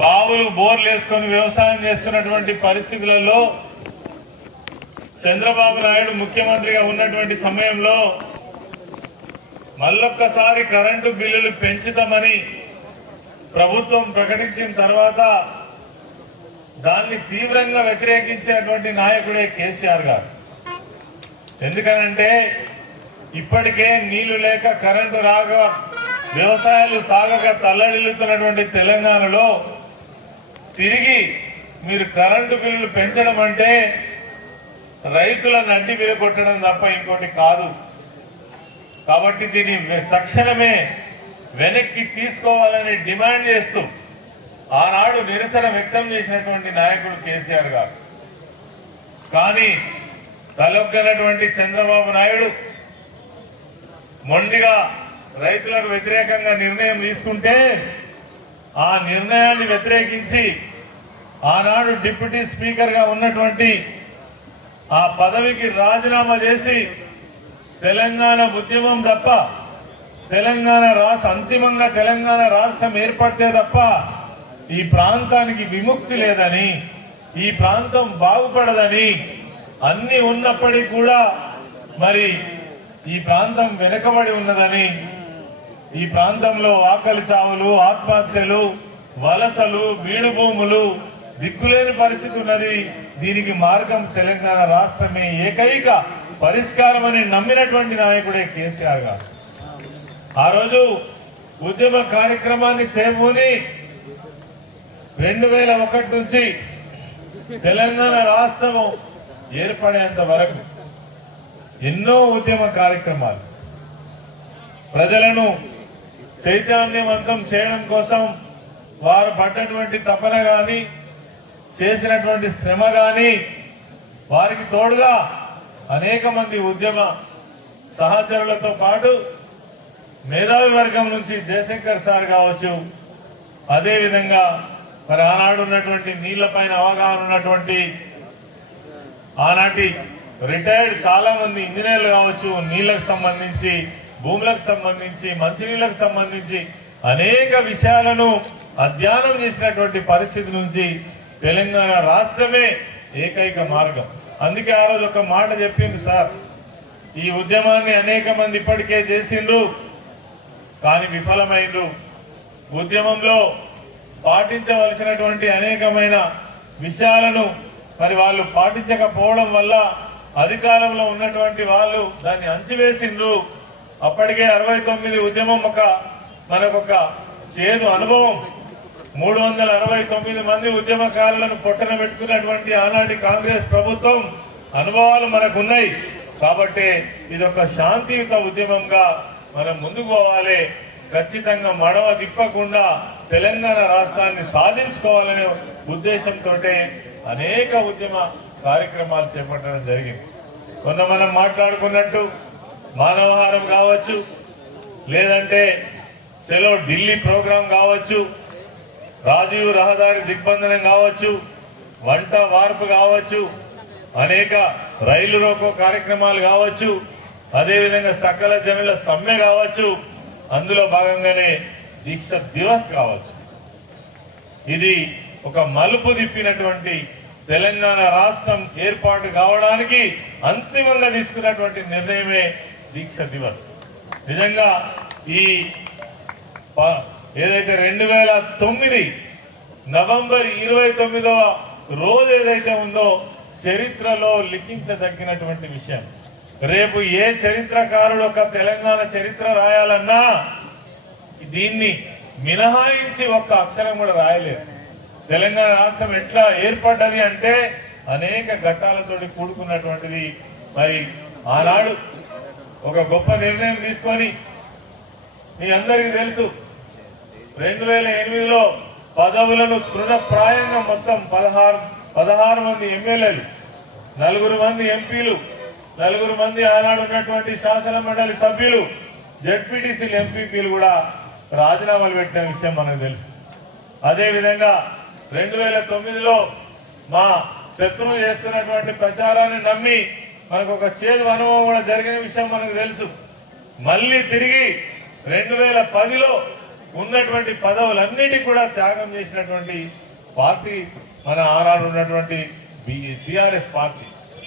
బావులు బోర్లు వేసుకొని వ్యవసాయం చేస్తున్నటువంటి పరిస్థితులలో చంద్రబాబు నాయుడు ముఖ్యమంత్రిగా ఉన్నటువంటి సమయంలో మళ్ళొక్కసారి కరెంటు బిల్లులు పెంచుతామని ప్రభుత్వం ప్రకటించిన తర్వాత దాన్ని తీవ్రంగా వ్యతిరేకించినటువంటి నాయకుడే కేసీఆర్ గారు. ఎందుకనంటే ఇప్పటికే నీళ్లు లేక కరెంటు రాక వ్యవసాయాలు సాగక తల్లడిల్లుతున్నటువంటి తెలంగాణలో తిరిగి మీరు కరెంటు బిల్లులు పెంచడం అంటే రైతుల నడ్డి మీద కొట్టడం తప్ప ఇంకోటి కాదు. కాబట్టి దీన్ని తక్షణమే వెనక్కి తీసుకోవాలని డిమాండ్ చేస్తూ ఆనాడు నిరసన వ్యక్తం చేసినటువంటి నాయకుడు కేసీఆర్ గారు. కానీ తలొగ్గనటువంటి చంద్రబాబు నాయుడు మొండిగా రైతులకు వ్యతిరేకంగా నిర్ణయం తీసుకుంటే ఆ నిర్ణయాన్ని వ్యతిరేకించి ఆనాడు డిప్యూటీ స్పీకర్గా ఉన్నటువంటి ఆ పదవికి రాజీనామా చేసి తెలంగాణ ఉద్యమం తప్ప అంతిమంగా తెలంగాణ రాష్ట్రం ఏర్పడితే తప్ప ఈ ప్రాంతానికి విముక్తి లేదని, ఈ ప్రాంతం బాగుపడదని, అన్ని ఉన్నప్పటికీ కూడా మరి ఈ ప్రాంతం వెనుకబడి ఉన్నదని, ఈ ప్రాంతంలో ఆకలి చావులు, ఆత్మహత్యలు, వలసలు, బీడు భూములు, దిక్కులేని పరిస్థితి ఉన్నది. దీనికి మార్గం తెలంగాణ రాష్ట్రమే ఏకైక పరిష్కారం అని నమ్మినటువంటి నాయకుడే కేసీఆర్ గారు. ఆ రోజు ఉద్యమ కార్యక్రమాన్ని చేపూని 2001 నుంచి తెలంగాణ రాష్ట్రం ఏర్పడేంత వరకు ఎన్నో ఉద్యమ కార్యక్రమాలు ప్రజలను చైతన్యవంతం చేయడం కోసం వారు పడ్డటువంటి తపన కానీ చేసినటువంటి శ్రమ కానీ వారికి తోడుగా అనేక మంది ఉద్యమ సహచరులతో పాటు మేధావి వర్గం నుంచి జయశంకర్ సార్ కావచ్చు, అదేవిధంగా మరి ఆనాడు ఉన్నటువంటి నీళ్లపైన అవగాహన ఉన్నటువంటి ఆనాటి రిటైర్డ్ చాలా మంది ఇంజనీర్లు కావచ్చు, నీళ్లకు సంబంధించి, భూములకు సంబంధించి, మంచినీళ్లకు సంబంధించి అనేక విషయాలను అధ్యయనం చేసినటువంటి పరిస్థితి నుంచి తెలంగాణ రాష్ట్రమే ఏకైక మార్గం. అందుకే ఆ రోజు ఒక మాట చెప్పింది సార్, ఈ ఉద్యమాన్ని అనేక మంది ఇప్పటికే చేసిండ్రు కానీ విఫలమైండ్రు. ఉద్యమంలో పాటించవలసినటువంటి అనేకమైన విషయాలను మరి వాళ్ళు పాటించకపోవడం వల్ల అధికారంలో ఉన్నటువంటి వాళ్ళు దాన్ని అంచివేసిండ్రు. అప్పటికే 69 ఉద్యమం మనకొక చేదు అనుభవం. 369 మంది ఉద్యమకారులను పొట్టన పెట్టుకున్నటువంటి ఆనాటి కాంగ్రెస్ ప్రభుత్వం అనుభవాలు మనకున్నాయి. కాబట్టి ఇదొక శాంతియుత ఉద్యమంగా మనం ముందుకు పోవాలి. ఖచ్చితంగా మడవ తిప్పకుండా తెలంగాణ రాష్ట్రాన్ని సాధించుకోవాలనే ఉద్దేశంతో అనేక ఉద్యమ కార్యక్రమాలు చేపట్టడం జరిగింది. కొంత మనం మాట్లాడుకున్నట్టు మానవహారం కావచ్చు, లేదంటే చలో ఢిల్లీ ప్రోగ్రాం కావచ్చు, రాజీవ్ రహదారి దిగ్బంధనం కావచ్చు, వంట వార్పు కావచ్చు, అనేక రైలు రోకో కార్యక్రమాలు కావచ్చు, అదేవిధంగా సకల జనుల సమ్మె కావచ్చు, అందులో భాగంగానే దీక్ష దివస్ కావచ్చు. ఇది ఒక మలుపు తిప్పినటువంటి తెలంగాణ రాష్ట్రం ఏర్పాటు కావడానికి అంతిమంగా తీసుకున్నటువంటి నిర్ణయమే దీక్ష దివస్. నిజంగా ఈ ఏదైతే 2009 నవంబర్ 29వ రోజు ఏదైతే ఉందో చరిత్రలో లిఖించదగినటువంటి విషయం. రేపు ఏ చరిత్రకారుడు ఒక తెలంగాణ చరిత్ర రాయాలన్నా దీన్ని మినహాయించి ఒక్క అక్షరం కూడా రాయలేదు. తెలంగాణ రాష్ట్రం ఎట్లా ఏర్పడ్డది అంటే అనేక ఘట్టాలతోటి కూడుకున్నటువంటిది. మరి ఆనాడు ఒక గొప్ప నిర్ణయం తీసుకొని మీ అందరికీ తెలుసు 2008లో పదవులను తృణప్రాయంగా మొత్తం 16 మంది ఎమ్మెల్యేలు, 4 మంది ఎంపీలు, 4 మంది ఆనాడు ఉన్నటువంటి శాసన మండలి సభ్యులు, జెడ్పీటీసీలు, ఎంపీపీలు కూడా రాజీనామాలు పెట్టిన విషయం మనకు తెలుసు. అదేవిధంగా 2009లో మా శత్రువులు చేస్తున్నటువంటి ప్రచారాన్ని నమ్మి మనకు ఒక చేదు అనుభవం కూడా జరిగిన విషయం మనకు తెలుసు. మళ్ళీ తిరిగి 2010లో ఉన్నటువంటి పదవులన్నిటికీ కూడా త్యాగం చేసినటువంటి పార్టీ మన ఆనాడు ఉన్నటువంటి టిఆర్ఎస్ పార్టీ.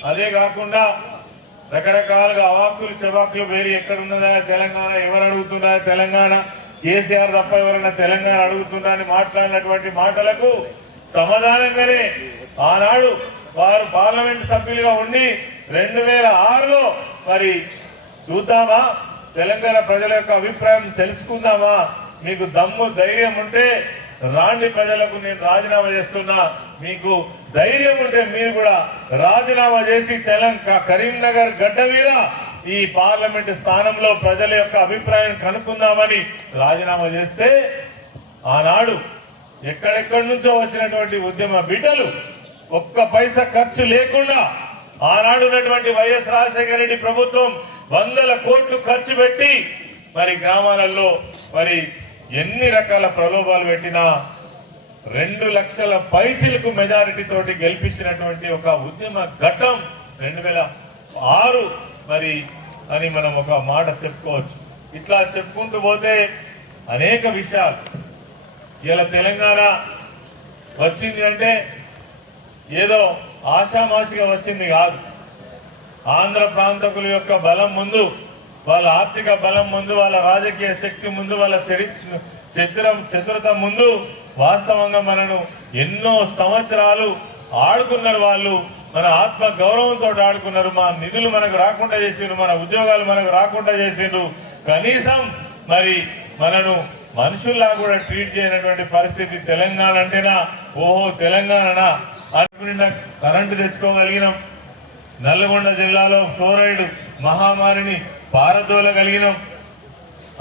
అదే కాకుండా రకరకాలుగా అవాక్కులు చెవాకులు వేరు ఎక్కడున్నదా తెలంగాణ, ఎవరు అడుగుతున్నా తెలంగాణ, కేసీఆర్ తప్ప ఎవరైనా తెలంగాణ అడుగుతున్నా అని మాట్లాడినటువంటి మాటలకు సమాధానంగానే ఆనాడు వారు పార్లమెంట్ సభ్యులుగా ఉండి 2006లో మరి చూద్దామా తెలంగాణ ప్రజల యొక్క అభిప్రాయం తెలుసుకుందామా, మీకు దమ్ము ధైర్యం ఉంటే రాండి, ప్రజలకు నేను రాజీనామా చేస్తున్నా, మీకు ధైర్యం ఉంటే మీరు కూడా రాజీనామా చేసి కరీంనగర్ గడ్డ మీద ఈ పార్లమెంట్ స్థానంలో ప్రజల యొక్క అభిప్రాయం కనుక్కుందామని రాజీనామా చేస్తే ఆనాడు ఎక్కడెక్కడి నుంచో వచ్చినటువంటి ఉద్యమ బిడ్డలు ఒక్క పైసా ఖర్చు లేకుండా ఆనాడు ఉన్నటువంటి వైఎస్ రాజశేఖర రెడ్డి ప్రభుత్వం 100 కోట్లు ఖర్చు పెట్టి మరి గ్రామాలలో మరి ఎన్ని రకాల ప్రలోభాలు పెట్టినా 2 లక్షల పైసలకు మెజారిటీ తోటి గెలిపించినటువంటి ఒక ఉద్యమ ఘట్టం 2006 మరి అని మనం ఒక మాట చెప్పుకోవచ్చు. ఇట్లా చెప్పుకుంటూ పోతే అనేక విషయాలు. ఇలా తెలంగాణ వచ్చింది అంటే ఏదో ఆషామాషిగా వచ్చింది కాదు. ఆంధ్ర ప్రాంతకుల యొక్క బలం ముందు, వాళ్ళ ఆర్థిక బలం ముందు, వాళ్ళ రాజకీయ శక్తి ముందు, వాళ్ళ చతురత ముందు వాస్తవంగా మనను ఎన్నో సంవత్సరాలు ఆడుకున్నారు. వాళ్ళు మన ఆత్మ గౌరవంతో ఆడుకున్నారు. మా నిధులు మనకు రాకుండా చేసిండ్రు, మన ఉద్యోగాలు మనకు రాకుండా చేసిండ్రు. కనీసం మరి మనను మనుషుల్లా కూడా ట్రీట్ చేయనటువంటి పరిస్థితి. తెలంగాణ అంటేనా ఓహో తెలంగాణనా అనుకున్న కరెంటు తెచ్చుకోగలిగినాం. నల్గొండ జిల్లాలో ఫ్లోరైడ్ మహమ్మారిని పారదోలగలిగినాం.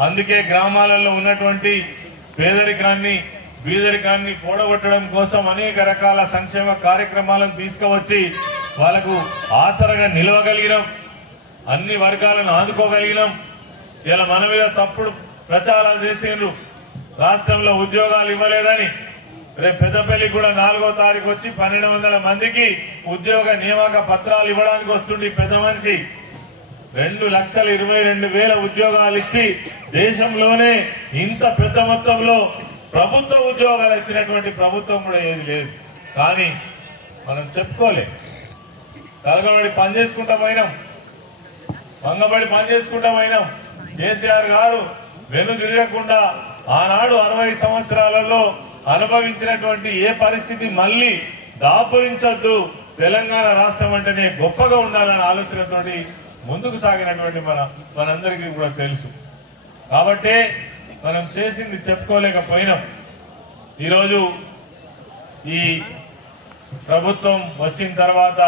అందుకే గ్రామాలలో ఉన్నటువంటి పేదరికాన్ని బీదరికాన్ని కూడగొట్టడం కోసం అనేక రకాల సంక్షేమ కార్యక్రమాలను తీసుకువచ్చి వాళ్ళకు ఆసరగా నిలవగలిగినాం. అన్ని వర్గాలను ఆదుకోగలిగినాం. ఇలా మన మీద తప్పుడు ప్రచారాలు చేసిండ్రు, రాష్ట్రంలో ఉద్యోగాలు ఇవ్వలేదని. రేపు పెద్దపల్లికి కూడా 4వ తారీఖు వచ్చి 1200 మందికి ఉద్యోగ నియామక పత్రాలు ఇవ్వడానికి వస్తుంది పెద్ద మనిషి. 2,22,000 ఉద్యోగాలు ఇచ్చి దేశంలోనే ఇంత పెద్ద మొత్తంలో ప్రభుత్వ ఉద్యోగాలు ఇచ్చినటువంటి ప్రభుత్వం కూడా ఏది లేదు. కానీ మనం చెప్పుకోలే, తలగబడి పనిచేసుకుంటా పోయినాం, మంగబడి పనిచేసుకుంటా పోయినాం. కేసీఆర్ గారు వెను తిరగకుండా ఆనాడు 60 సంవత్సరాలలో అనుభవించినటువంటి ఏ పరిస్థితి మళ్ళీ దాపురించొద్దు, తెలంగాణ రాష్ట్రం అంటేనే గొప్పగా ఉండాలనే ఆలోచనతోటి ముందుకు సాగినటువంటి మనందరికీ కూడా తెలుసు. కాబట్టి మనం చేసింది చెప్పుకోలేకపోయినాం. ఈరోజు ఈ ప్రభుత్వం వచ్చిన తర్వాత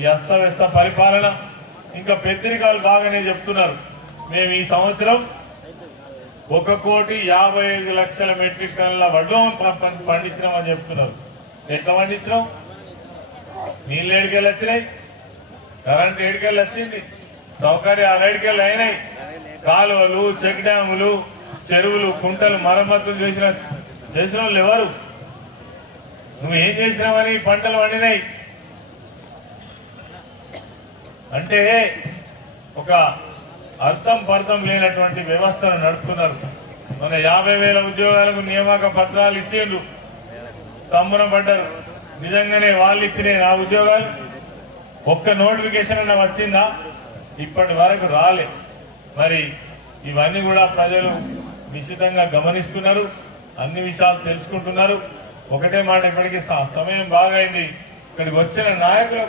ఈ అస్తవ్యస్త పరిపాలన, ఇంకా పెద్దరికాలు బాగానే చెప్తున్నారు. మేము ఈ సంవత్సరం 1,55,00,000 మెట్రిక్ టన్నుల వడ్లు పండించినామని చెప్తున్నారు. ఎట్లా పండించినాం? నీళ్ళు ఏడికెళ్ళి వచ్చినాయి, కరెంట్ ఏడికెళ్ళి వచ్చింది, సౌకర్యాలు ఏడికెళ్ళి అయినాయి, కాలువలు, చెక్ డ్యాములు, చెరువులు, కుంటలు మరమ్మతులు చేసిన వాళ్ళు ఎవరు? నువ్వు ఏం చేసినావని పంటలు పండినాయి అంటే ఒక అర్థం పర్థం లేనటువంటి వ్యవస్థను నడుపుతున్నారు. మన 50,000 ఉద్యోగాలకు నియామక పత్రాలు ఇచ్చిండ్రు, సంబరపడ్డారు. నిజంగానే వాళ్ళు ఇచ్చినాయి నా ఉద్యోగాలు? ఒక్క నోటిఫికేషన్ అన్న వచ్చిందా? ఇప్పటి వరకు రాలే. మరి ఇవన్నీ కూడా ప్రజలు నిశ్చితంగా గమనిస్తున్నారు, అన్ని విషయాలు తెలుసుకుంటున్నారు. ఒకటే మాట, ఇప్పటికీ సమయం బాగైంది. ఇక్కడికి వచ్చిన నాయకుల